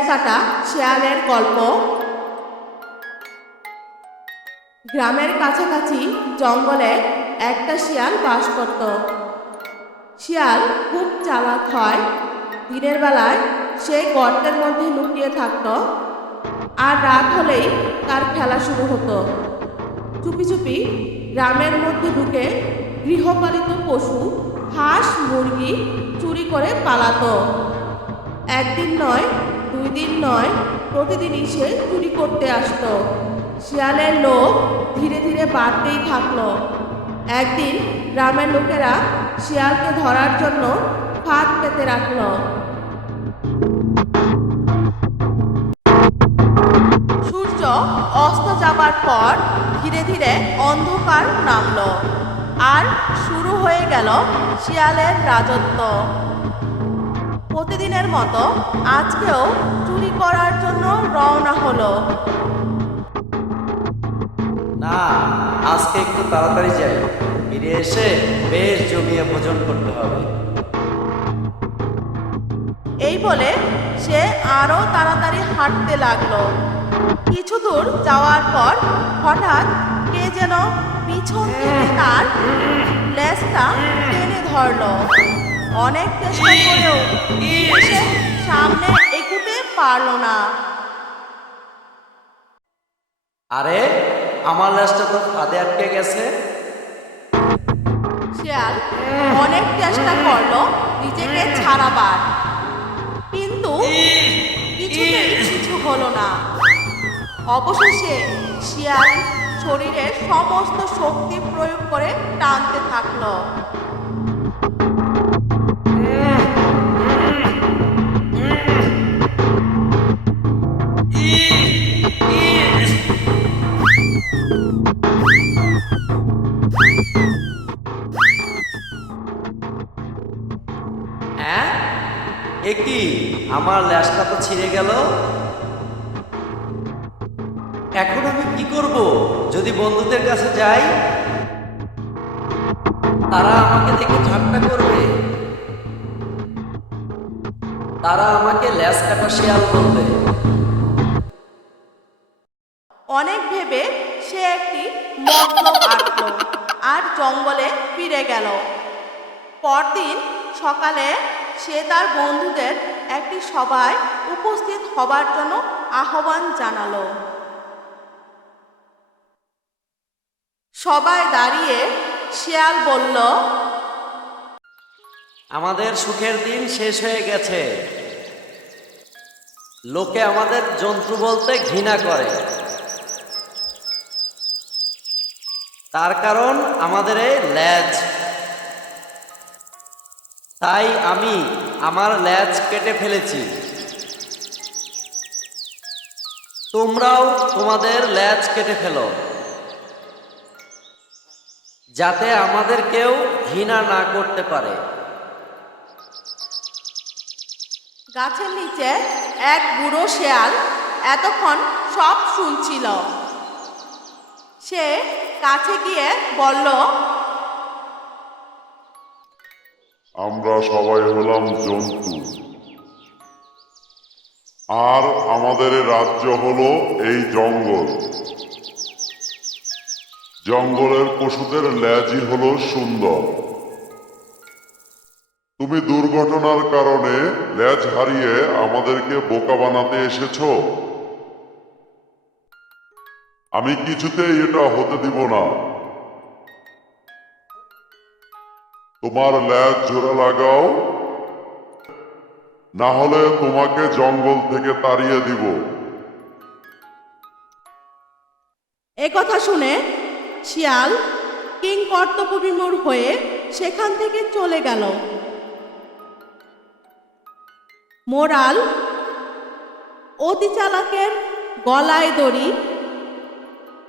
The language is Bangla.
কাটা, শেয়ালের গল্প। গ্রামের কাছাকাছি জঙ্গলে একটা শিয়াল বাস করত। শিয়াল খুব চালাক হয়। দিনের বেলায় সে গর্তের মধ্যে লুকিয়ে থাকত। আর রাত হলেই তার খেলা শুরু হতো। চুপি চুপি গ্রামের মধ্যে ঢুকে গৃহপালিত পশু, হাঁস, মুরগি চুরি করে পালাতো। একদিন নয় দুই দিন নয় প্রতিদিনই সে চুরি করতে আসতো। শিয়ালের লোক ধীরে ধীরে বাড়তেই থাকল। একদিন গ্রামের লোকেরা শিয়ালকে ধরার জন্য ফাঁদ পেতে রাখল। সূর্য অস্ত যাবার পর ধীরে ধীরে অন্ধকার নামল। আর শুরু হয়ে গেল শিয়ালের রাজত্ব। প্রতিদিনের মতো আজকেও চুরি করার জন্য রওনা হলো। না আজকে একটু তাড়াতাড়ি যাই। ফিরে এসে বেশ জমিয়ে ভোজন করতে হবে। এই বলে সে আরও তাড়াতাড়ি হাঁটতে লাগল। কিছু দূর যাওয়ার পর হঠাৎ কে যেন পিছন থেকে তার লেজটা টেনে ধরলো। অনেক চেষ্টা করেও সে সামনে এগুতে পারল না। আরে আমার ল্যাসটা তো ফাঁদে আটকে গেছে? শিয়াল অনেক চেষ্টা করল নিজেকে ছাড়াবার। কিন্তু কিছুতেই কিছু হলো না। অবশেষে শিয়াল শরীরের সমস্ত শক্তি প্রয়োগ করে টানতে থাকল। এ কি? আমার ল্যাসটা তো ছিঁড়ে গেল। এখন আমি কি করব? যদি বন্ধুদের কাছে যাই, তারা আমাকে দেখে ঠাট্টা করবে। তারা আমাকে ল্যাস কাটা শিয়াল করবে। অনেক ভেবে সে একটি আর জঙ্গলে ফিরে গেল। পরদিন সকালে সে তার বন্ধুদের একটি সভায় উপস্থিত হবার জন্য আহ্বান জানালো। সবাই দাঁড়িয়ে শিয়াল বলল, আমাদের সুখের দিন শেষ হয়ে গেছে। লোকে আমাদের জন্তু বলতে ঘৃণা করে। তার কারণ আমাদের এই ল্যাজ। তাই আমি আমার ল্যাজ কেটে ফেলেছি। তোমরাও তোমাদের ল্যাজ কেটে ফেলো। যাতে আমাদের কেউ ঘৃণা না করতে পারে। গাছের নিচে এক বুড়ো শেয়াল এতক্ষণ সব শুনছিল। সে কাছে গিয়ে বলল আমরা সবাই হলাম জন্তু। আর আমাদের রাজ্য হলো এই জঙ্গল। জঙ্গলের পশুদের ল্যাজই হলো সুন্দর। তুমি দুর্ঘটনার কারণে ল্যাজ হারিয়ে আমাদেরকে বোকা বানাতে এসেছ? আমি কিছুতেই এটা হতে দিব না। তোমার ল্যাজ জোড়া লাগাও। না হলে তোমাকে জঙ্গল থেকে তাড়িয়ে দিব। এ কথা শুনে শিয়াল কিং কর্তব্যবিমূর হয়ে সেখান থেকে চলে গেল। মোরাল অতি চালাকের গলায় দড়ি